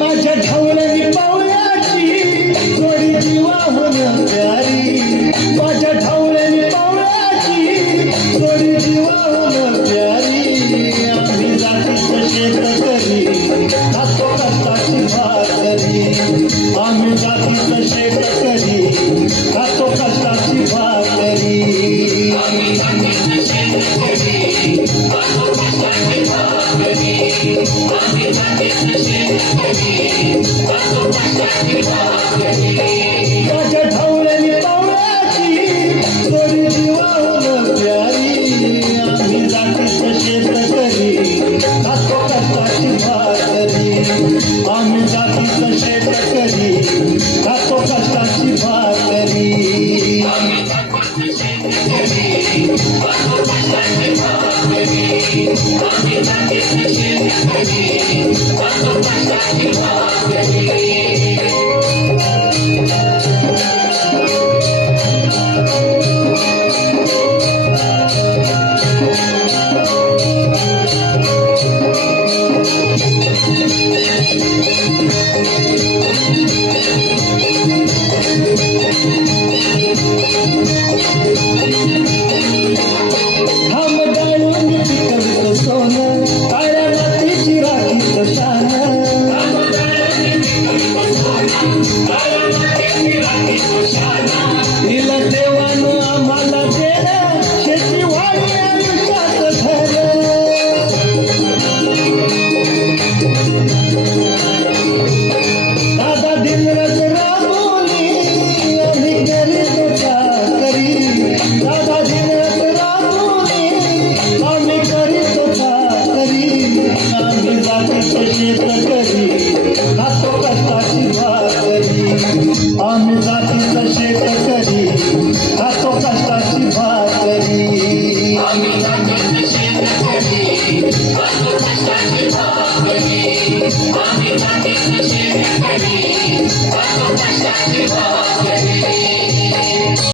माझ्या ढवळणी पावल्याची जोडी जीवाहून प्यारी, माझ्या ढवळणी पावल्याची जोडी जीवाहून प्यारी. आम्ही जातीचं शेतकरी खातो कष्टाची भाकरी, आम्ही जातीचं शेतकरी खातो कष्टाची भाकरी. माझ्या ढवळणी पावल्याची जोडी जीवाहून प्यारी, आम्ही जातीचं शेतकरी खातो कष्टाची भाकरी, आम्ही जातीचं शेतकरी खातो कष्टाची भाकरी. तिला देवानं आम्हाला दिलं शेती वाढी आयुष्यात झालं. दादा दिनरात राबवली आम्ही करीत चाकरी, दादा दिनरात राबवली आम्ही करीत चाकरी. आम्ही जातीचं शेतकरी खातो कष्टाची भाकरी, आम्ही जातीचं शेतकरी खातो कष्टाची भाकरी.